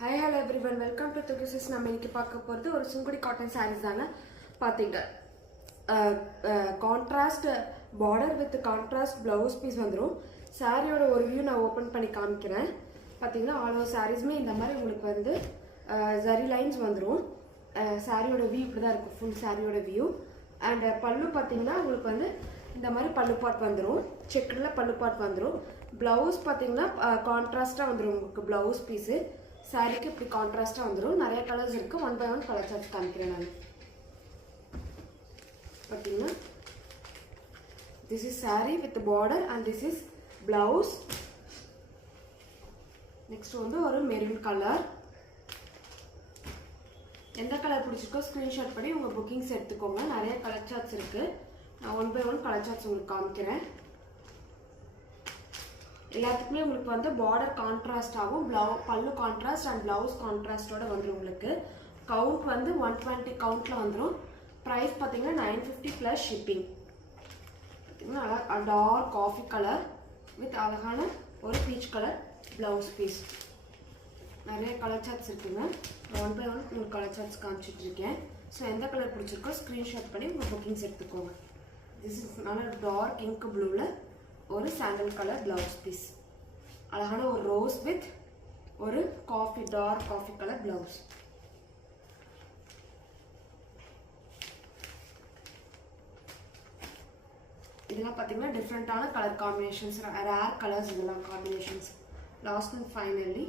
Hi, hello everyone. Welcome to Thukisis. நம்ம இன்னைக்கு பார்க்க போறது ஒரு சுங்குடி காட்டன் sarees தாங்க. பாத்தீங்க contrast border with contrast blouse piece வந்துரும். சாரியோட ஒரு வியூ நான் ஓபன் பண்ணி காமிக்கிறேன். பாத்தீங்கன்னா ஆல் ஓவர் சாரீஸ்மே இந்த மாதிரி உங்களுக்கு வந்து ஜரி லைன்ஸ் வந்துரும். சாரியோட வியூ இப்படி தான் இருக்கும். ஃபுல் சாரியோட வியூ. அண்ட் பல்லு பாத்தீங்கன்னா உங்களுக்கு வந்து இந்த மாதிரி பல்லு பார்ட் வந்துரும். செக்குல பல்லு பார்ட் வந்துரும். பிளவுஸ் பாத்தீங்கன்னா கான்ட்ராஸ்டா வந்துரும் உங்களுக்கு பிளவுஸ் பீஸ். சாரிக்கு இப்படி கான்ட்ராஸ்டா வந்துரும். நிறைய கலர்ஸ் இருக்கு. One by one colour chart காமிக்கிறேன் நான். பாத்தீங்கன்னா this is saree with border and this is blouse. next வந்து ஒரு மெரூன் கலர். எந்த கலர் பிடிச்சிருக்கோ ஸ்கிரீன்ஷாட் பண்ணி உங்க புக்கிங்ஸ் எடுத்துக்கோங்க. நிறைய கலர் சார்ட்ஸ் இருக்கு. நான் one by one colour charts உங்களுக்கு காமிக்கிறேன். எல்லாத்துக்குமே உங்களுக்கு வந்து பார்டர் கான்ட்ராஸ்ட் ஆகும். பல்லு கான்ட்ராஸ்ட் அண்ட் பிளவுஸ் கான்ட்ராஸ்டோட வந்துடும். உங்களுக்கு கவுண்ட் வந்து 120 கவுண்ட்ல வந்துடும். ப்ரைஸ் பார்த்தீங்கன்னா 950 ப்ளஸ் ஷிப்பிங். பார்த்தீங்கன்னா டார்க் காஃபி கலர் வித் அழகான ஒரு பீச் கலர் பிளவுஸ் பீஸ். நிறைய கலர் சார்ட்ஸ் இருக்குங்க. ஒன் பை ஒன் உங்களுக்கு கலர் சார்ட்ஸ் காமிச்சிட்டு இருக்கேன். ஸோ எந்த கலர் பிடிச்சிருக்கோ ஸ்க்ரீன்ஷாட் பண்ணி உங்கள் புக்கிங்ஸ் எடுத்துக்கோங்க. திஸ் இஸ் நல்ல டார்க் இங்க் ப்ளூவில் ஒரு சாண்டல் கலர் பிளவுஸ் பீஸ். அழகான ஒரு ரோஸ் வித் ஒரு coffee dark coffee colour blouse. இதெல்லாம் பார்த்தீங்கன்னா டிஃப்ரெண்டான கலர் காம்பினேஷன்ஸ், ரேர் கலர்ஸ் இதெல்லாம் காம்பினேஷன்ஸ். Last and finally